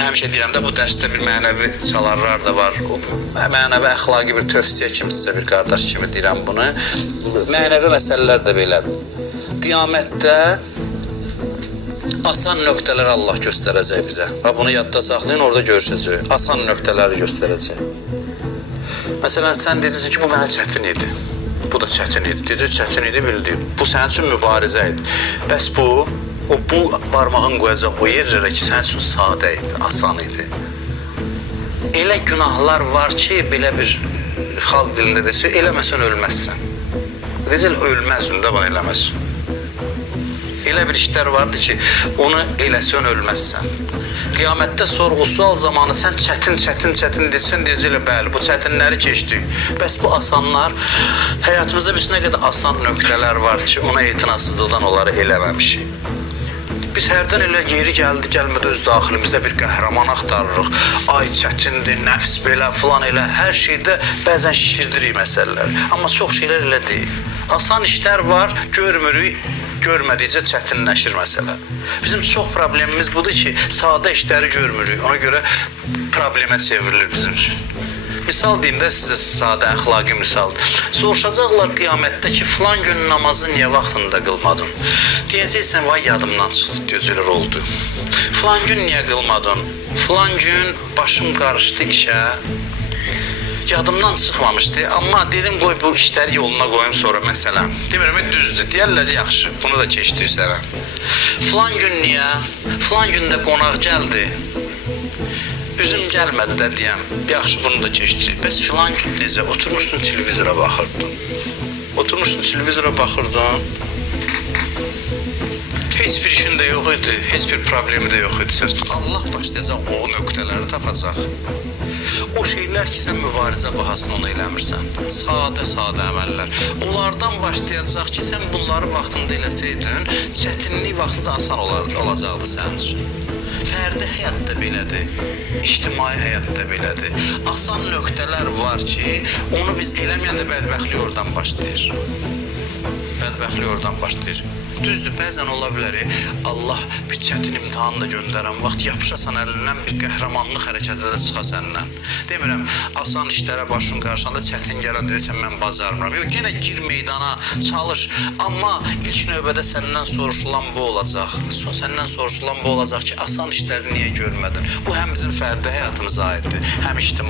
həmişə deyirəm də bu dərsdə bir mənəvi çalarlar da var. Mənəvi əxlaqi bir tövsiyə kimi sizə bir qardaş kimi deyirəm bunu. Mənəvi məsələlər də belədir. Qiyamətdə asan nöqtələri Allah göstərəcək bizə. Və bunu yadda saxlayın, orada görüşəcək. Asan nöqtələri göstərəcək. Məsələn, sən deyəcəksən ki, bu mənə çətin idi. Bu da çətin idi. Deyəcək, çətin idi, bildi. Bu sənin üçün mübarizə idi. Bəs bu barmağın qoyacaq o yerlərə ki, sənin üçün sadə idi, asan idi. Elə günahlar var ki, belə bir xalq dilində desə, eləməsən ölməzsən. Deyəcək, ölməzsən də bana eləməzsən. Elə bir işlər vardır ki, onu eləsən ölməzsən. Qiyamətdə sorğu-sual zamanı sən çətin deyirsən, deyəcəklər, bəli, bu çətinləri keçdik. Bəs bu asanlar, həyatımızda bir nə qədər asan nöqtələr var ki, ona etinasızlıqdan onları eləməmişik. Biz hərdən elə yeri gəldi, gəlmədə öz daxilimizdə bir qəhrəman axtarırıq. Ay çətindir, nəfs belə, filan elə, hər şeydə bəzən şişirdirik məsələlər. Amma çox şeylər elə deyil. Asan işlər var, görmürük, görmədikcə çətinləşir məsələ. Bizim çox problemimiz budur ki, sadə işləri görmürük. Ona görə problemə çevrilir bizim üçün. Misal deyim də sizə sadə əxlaqi misal. Soruşacaqlar qiyamətdə ki, filan gün namazı niyə vaxtında qılmadın? Deyəcəksən, vay yadımdan çıxdı, deyəcəklər oldu. Filan gün niyə qılmadın? Filan gün başım qarışdı işə. Yadımdan çıxmamışdı, amma dedim qoy bu işləri yoluna qoyum sonra məsələn. Demirəm, düzdür, deyərlər yaxşı, bunu da keçdik sənə. Filan gün niyə? Filan gündə qonaq gəldi. Üzüm gəlmədi də deyəm, yaxşı bunu da keçdik. Bəs filan gün necə? Oturmuşdun televizora baxırdın. Oturmuşdun televizora baxırdın. Heç bir işin də yox idi, heç bir problemi də yox idi. Allah başlayacaq o nöqtələri tapacaq. O şeylər ki, sən mübarizə bahasına onu eləmirsən. Sadə əməllər. Onlardan başlayacaq ki, sən bunları vaxtında eləsəydin, çətinlik vaxtı da asan olacaqdı sənin üçün. Fərdi həyat da belədir, ictimai həyat da belədir. Asan nöqtələr var ki, onu biz eləməyəndə bədbəxtlik oradan başlayır. Bədbəxtlik oradan başlayır. Düzdür, bəzən ola bilər, Allah bir çətin imtihanı da göndərən vaxt yapışasan əlindən bir qəhrəmanlıq hərəkətə də çıxa səndən. Demirəm, asan işlərə başın qarşında çətin gələn deyirsən, mən bacarmıram. Yox, yenə gir meydana, çalış. Amma ilk növbədə səndən soruşulan bu olacaq. Səndən soruşulan bu olacaq ki, asan işləri niyə görmədin? Bu həm bizim fərdi həyatımıza aiddir, həm ictimai.